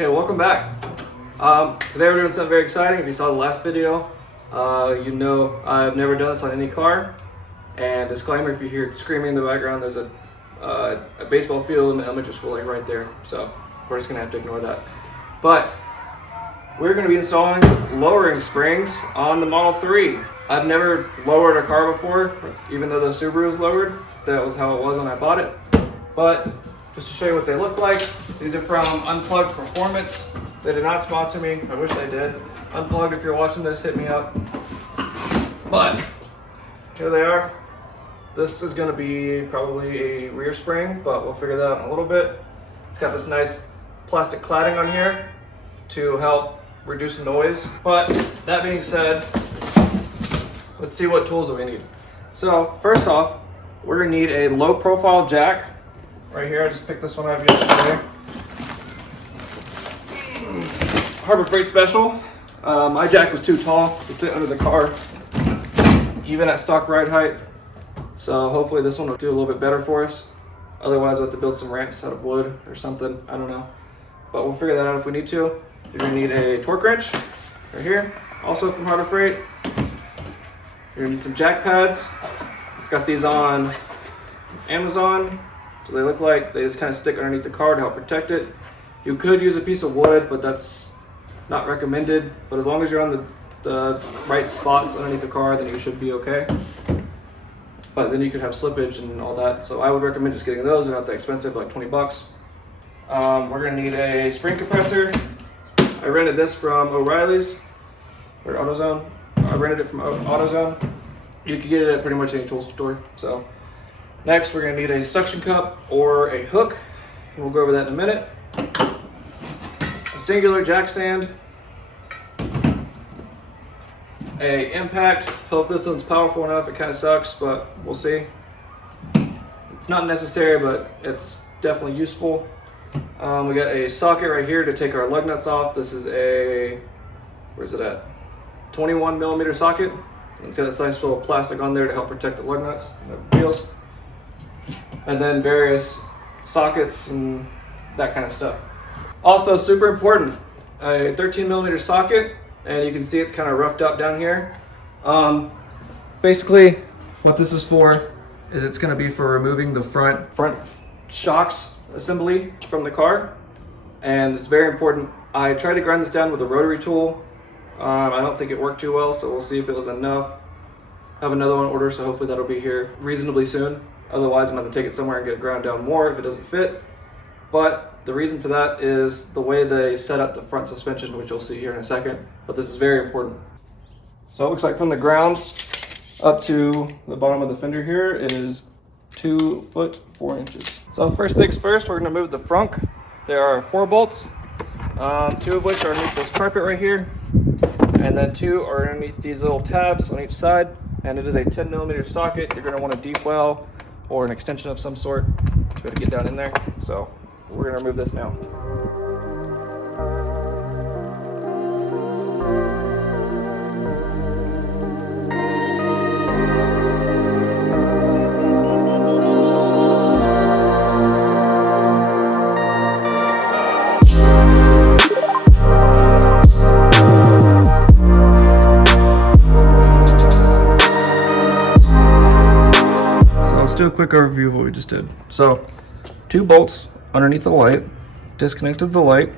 Okay, welcome back. Today we're doing something very exciting. If you saw the last video, you know I've never done this on any car. And disclaimer, if you hear screaming in the background, there's a baseball field and elementary school like right there. So we're just gonna have to ignore that. But we're gonna be installing lowering springs on the Model 3. I've never lowered a car before, even though the Subaru is lowered. That was how it was when I bought it. But just to show you what they look like, these are from Unplugged Performance. They did not sponsor me. I wish they did. Unplugged, if you're watching this, hit me up. But here they are. This is going to be probably a rear spring, but we'll figure that out in a little bit. It's got this nice plastic cladding on here to help reduce noise. But that being said, let's see what tools that we need. So first off, we're going to need a low profile jack. Right here, I just picked this one up yesterday. Harbor Freight Special. My jack was too tall to fit under the car, even at stock ride height. So hopefully this one will do a little bit better for us. Otherwise, we'll have to build some ramps out of wood or something. I don't know. But we'll figure that out if we need to. You're gonna need a torque wrench right here, also from Harbor Freight. You're gonna need some jack pads. Got these on Amazon. So they look like they just kind of stick underneath the car to help protect it. You could use a piece of wood, but that's not recommended. But as long as you're on the right spots underneath the car, then you should be okay. But then you could have slippage and all that. So I would recommend just getting those. They're not that expensive, like 20 bucks. We're gonna need a spring compressor. I rented this from O'Reilly's or AutoZone. I rented it from AutoZone. You can get it at pretty much any tool store. So next, we're gonna need a suction cup or a hook. We'll go over that in a minute. A singular jack stand. A impact. Hope this one's powerful enough. It kind of sucks, but we'll see. It's not necessary, but it's definitely useful. We got a socket right here to take our lug nuts off. This is a, where's it at? 21 millimeter socket. It's got this nice little plastic on there to help protect the lug nuts and the wheels. And then various sockets and that kind of stuff. Also super important, a 13 millimeter socket, and you can see it's kind of roughed up down here. Basically what this is for is it's going to be for removing the front shocks assembly from the car, and it's very important. I tried to grind this down with a rotary tool. I don't think it worked too well, so we'll see if it was enough. I have another one ordered, so hopefully that'll be here reasonably soon. Otherwise, I'm going to take it somewhere and get it ground down more if it doesn't fit. But the reason for that is the way they set up the front suspension, which you'll see here in a second. But this is very important. So it looks like from the ground up to the bottom of the fender here is 2 foot 4 inches. So first things first, we're going to move the frunk. There are 4 bolts, 2 of which are underneath this carpet right here, and then 2 are underneath these little tabs on each side. And it is a 10 millimeter socket. You're going to want a deep well or an extension of some sort to be able to get down in there. So we're going to remove this now. Do a quick overview of what we just did. So 2 bolts underneath the light, disconnected the light.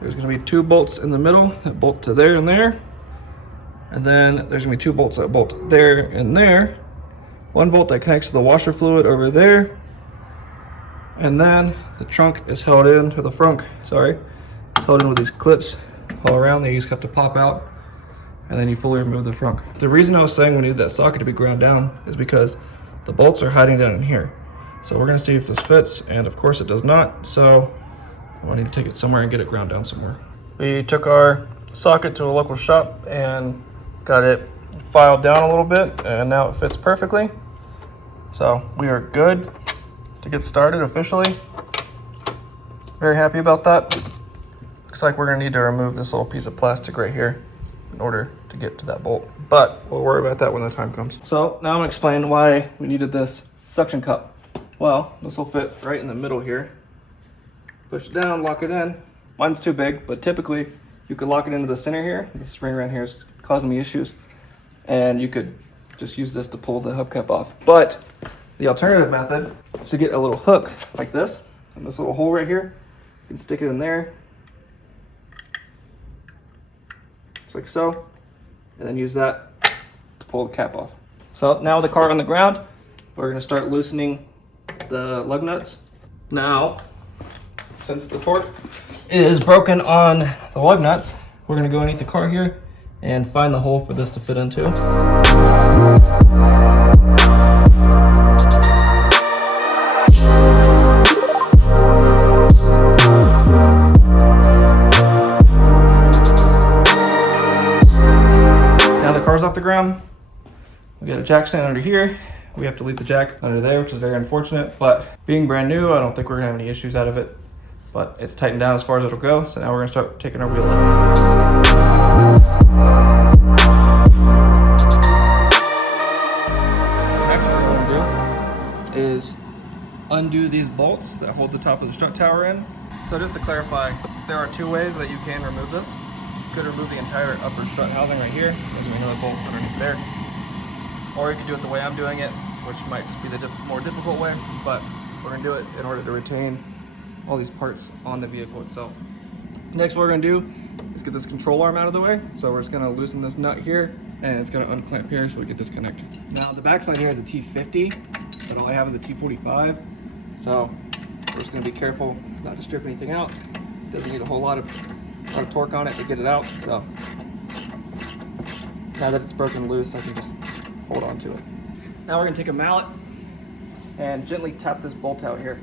There's going to be 2 bolts in the middle that bolt to there and there, and then there's going to be 2 bolts that bolt there and there. 1 bolt that connects to the washer fluid over there, and then the trunk is held in, or the frunk, sorry, it's held in with these clips all around. They just have to pop out, and then you fully remove the frunk. The reason I was saying we need that socket to be ground down is because the bolts are hiding down in here. So we're gonna see if this fits, and of course it does not, so I need to take it somewhere and get it ground down somewhere. We took our socket to a local shop and got it filed down a little bit, and now it fits perfectly. So we are good to get started officially. Very happy about that. Looks like we're gonna need to remove this little piece of plastic right here in order to get to that bolt, but we'll worry about that when the time comes. So now I'm gonna explain why we needed this suction cup. Well, this will fit right in the middle here. push it down, lock it in. Mine's too big, but typically you could lock it into the center here. This spring around here is causing me issues. And you could just use this to pull the hubcap off. But the alternative method is to get a little hook like this, and this little hole right here. You can stick it in there, just like so, and then use that to pull the cap off. So now with the car on the ground, we're gonna start loosening the lug nuts. Now, since the torque is broken on the lug nuts, we're gonna go underneath the car here and find the hole for this to fit into. Now the car's off the ground. We got a jack stand under here. We have to leave the jack under there, which is very unfortunate, but being brand new, I don't think we're gonna have any issues out of it. But it's tightened down as far as it'll go, so now we're gonna start taking our wheel off. Next what we're gonna do is undo these bolts that hold the top of the strut tower in. So just to clarify, there are two ways that you can remove this. You could remove the entire upper strut housing right here. There's another bolt underneath there. Or you could do it the way I'm doing it, which might just be the more difficult way, but we're gonna do it in order to retain all these parts on the vehicle itself. Next, what we're gonna do is get this control arm out of the way. So we're just gonna loosen this nut here, and it's gonna unclamp here so we get disconnected. Now the backside here is a T50, but all I have is a T45. So we're just gonna be careful not to strip anything out. Doesn't need a whole lot of torque on it to get it out. So now that it's broken loose, I can just hold on to it. Now we're gonna take a mallet and gently tap this bolt out here.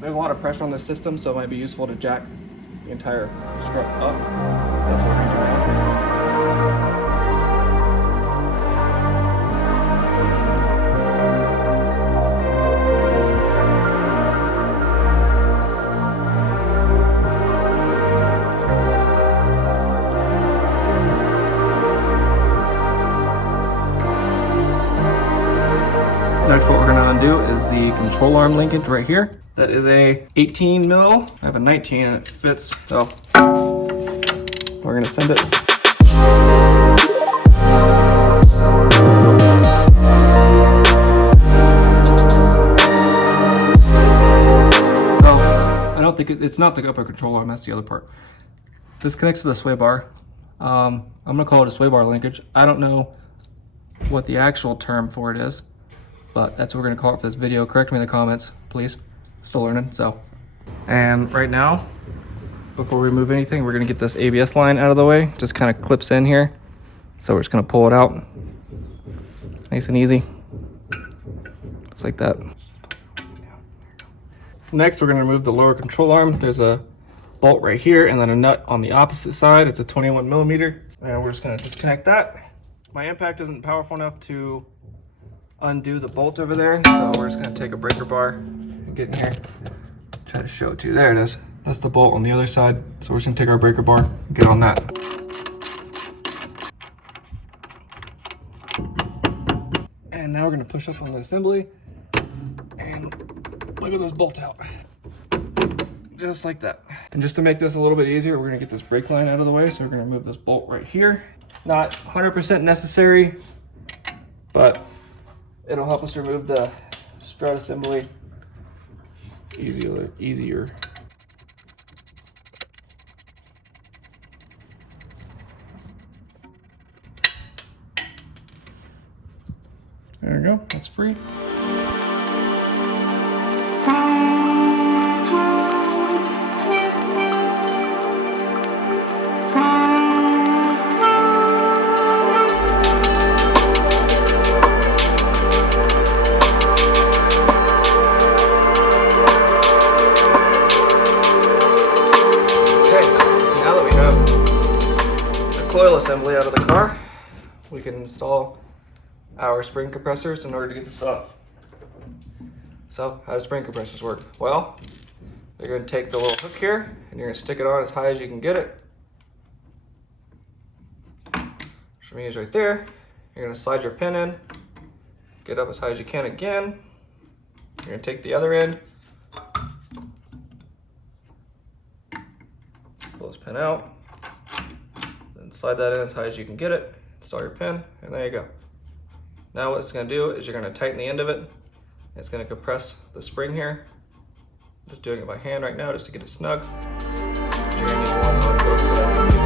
There's a lot of pressure on this system, so it might be useful to jack the entire strut up. So that's what we're gonna do now. Next, what we're gonna undo is the control arm linkage right here. That is a 18 mil. I have a 19 and it fits, so we're gonna send it. So I don't think it's not the upper control arm, that's the other part. This connects to the sway bar. I'm gonna call it a sway bar linkage. I don't know what the actual term for it is, but that's what we're gonna call it for this video. Correct me in the comments, please. Still learning, so. And right now, before we move anything, we're gonna get this ABS line out of the way. Just kind of clips in here. So we're just gonna pull it out. Nice and easy. Just like that. Next, we're gonna remove the lower control arm. There's a bolt right here and then a nut on the opposite side. It's a 21 millimeter. And we're just gonna disconnect that. My impact isn't powerful enough to undo the bolt over there, so we're just gonna take a breaker bar and get in here. Try to show it to you. There it is. That's the bolt on the other side. So we're just gonna take our breaker bar and get on that. And now we're gonna push up on the assembly and wiggle this bolt out. Just like that. And just to make this a little bit easier, we're gonna get this brake line out of the way. So we're gonna move this bolt right here. Not 100% necessary, but it'll help us remove the strut assembly easier. There we go, that's free. Coil assembly out of the car, we can install our spring compressors in order to get this off. So how do spring compressors work? Well, you're going to take the little hook here and you're going to stick it on as high as you can get it. Which for me is right there. You're going to slide your pin in get up as high as you can again. You're gonna take the other end, pull this pin out, then slide that in as high as you can get it, install your pin, and there you go. Now what it's gonna do is you're gonna tighten the end of it. It's gonna compress the spring here. I'm just doing it by hand right now just to get it snug. You're gonna need one on both sides.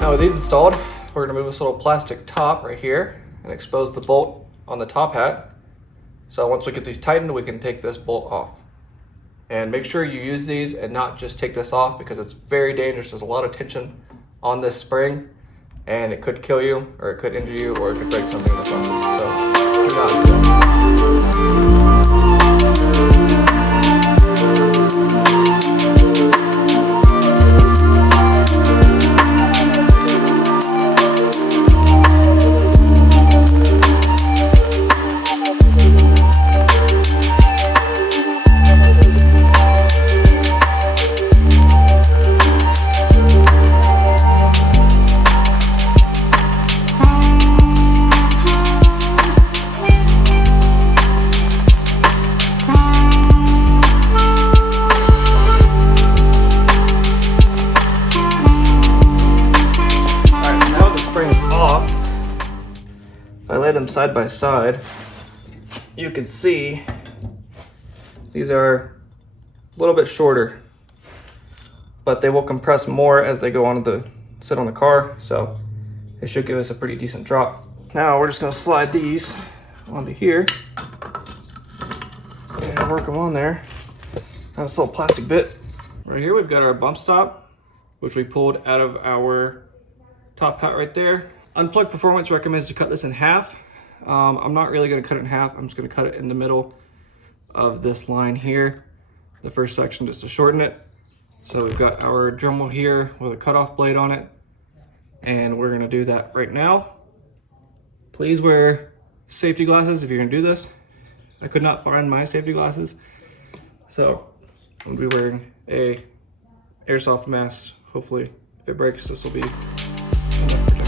Now with these installed, we're gonna move this little plastic top right here and expose the bolt on the top hat. So once we get these tightened, we can take this bolt off. And make sure you use these and not just take this off, because it's very dangerous. There's a lot of tension on this spring and it could kill you, or it could injure you, or it could break something in the process. So do not do that. If I lay them side by side, you can see these are a little bit shorter, but they will compress more as they go on sit on the car, so it should give us a pretty decent drop. Now we're just gonna slide these onto here and work them on there. Now this little plastic bit. Right here we've got our bump stop, which we pulled out of our top hat right there. Unplugged Performance recommends to cut this in half. I'm not really gonna cut it in half. I'm just gonna cut it in the middle of this line here, the first section, just to shorten it. So we've got our Dremel here with a cutoff blade on it, and we're gonna do that right now. Please wear safety glasses if you're gonna do this. I could not find my safety glasses, so I'm gonna be wearing a airsoft mask. Hopefully, if it breaks, this will be enough protection.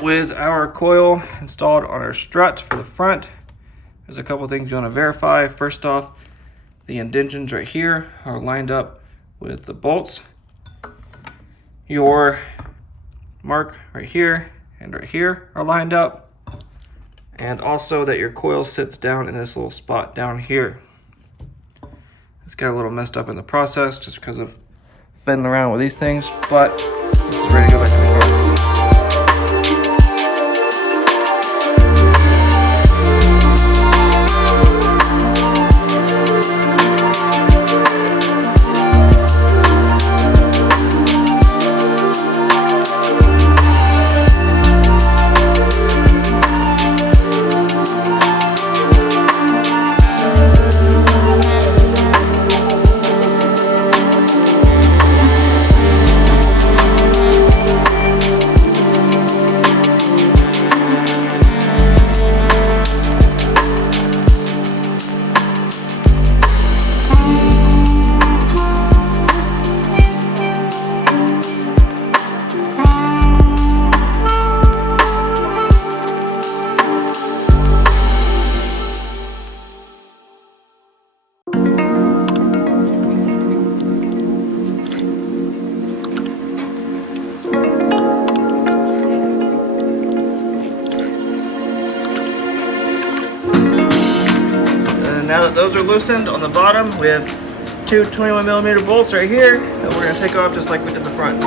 With our coil installed on our strut for the front, there's a couple things you want to verify. First off, the indentions right here are lined up with the bolts. Your mark right here and right here are lined up. And also that your coil sits down in this little spot down here. It's got a little messed up in the process just because of fiddling around with these things, but this is ready to go back in the car. those are loosened on the bottom. We have two 21mm bolts right here that we're gonna take off just like we did the front.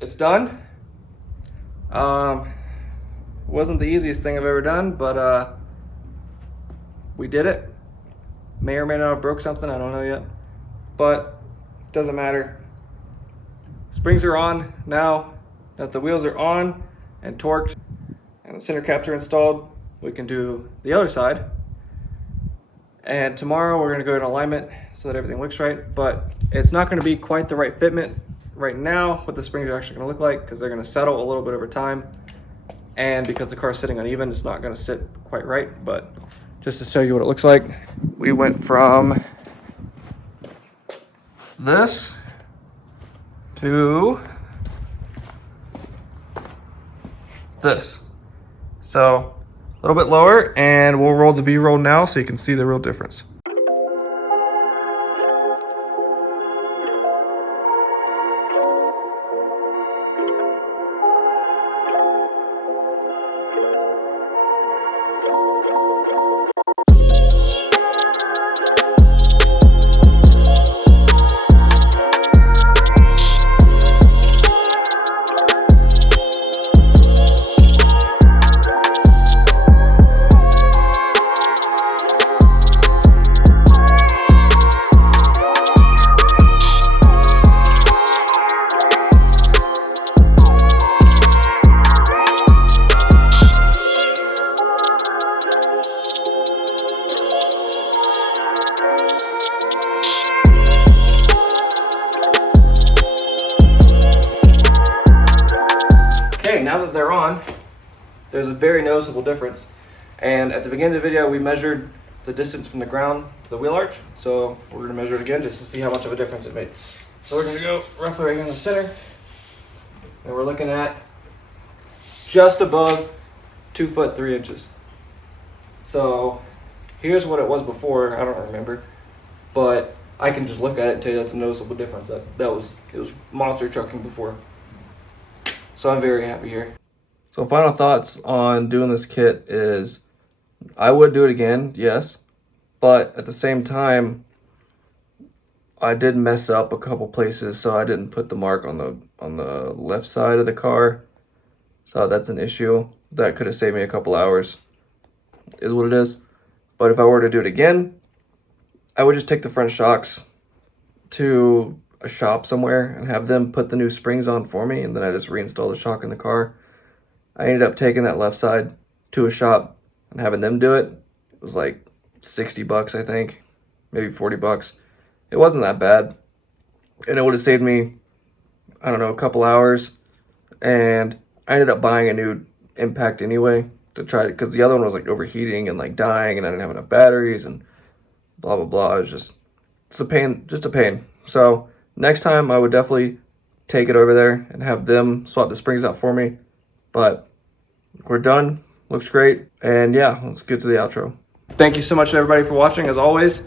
It's done. Wasn't the easiest thing I've ever done, but we did it. May or may not have broke something, I don't know yet, but it doesn't matter. Springs are on now that the wheels are on and torqued and the center caps are installed. We can do the other side, and tomorrow we're going to go in alignment so that everything looks right, but it's not going to be quite the right fitment right now what the springs are actually going to look like, because they're going to settle a little bit over time, and because the car is sitting uneven, it's not going to sit quite right. But just to show you what it looks like, we went from this to this, so a little bit lower, and we'll roll the B-roll now so you can see the real difference. Okay, now that they're on, there's a very noticeable difference. And at the beginning of the video, we measured the distance from the ground to the wheel arch. So we're going to measure it again just to see how much of a difference it made. So we're going to go roughly right here in the center. And we're looking at just above 2 foot 3 inches. So here's what it was before. I don't remember, but I can just look at it and tell you that's a noticeable difference. It was monster trucking before. So I'm very happy here. So final thoughts on doing this kit is I would do it again, yes, but at the same time, I did mess up a couple places, so I didn't put the mark on the left side of the car. So that's an issue. That could have saved me a couple hours, is what it is. But if I were to do it again, I would just take the front shocks to a shop somewhere and have them put the new springs on for me, and then I just reinstall the shock in the car. I ended up taking that left side to a shop and having them do it. It was like 60 bucks, I think, maybe 40 bucks. It wasn't that bad, and it would have saved me, I don't know, a couple hours. And I ended up buying a new impact anyway to try it, because the other one was like overheating and like dying, and I didn't have enough batteries and blah blah blah. It was it's a pain, just a pain. So next time I would definitely take it over there and have them swap the springs out for me. But we're done. Looks great. And yeah, let's get to the outro. Thank you so much everybody for watching, as always.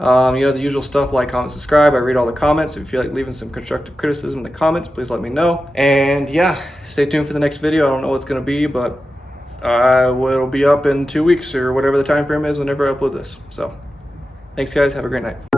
You know, the usual stuff, like, comment, subscribe. I read all the comments. If you feel like leaving some constructive criticism in the comments, please let me know. And yeah, stay tuned for the next video. I don't know what it's going to be, but it'll be up in 2 weeks or whatever the time frame is whenever I upload this. So thanks guys, have a great night.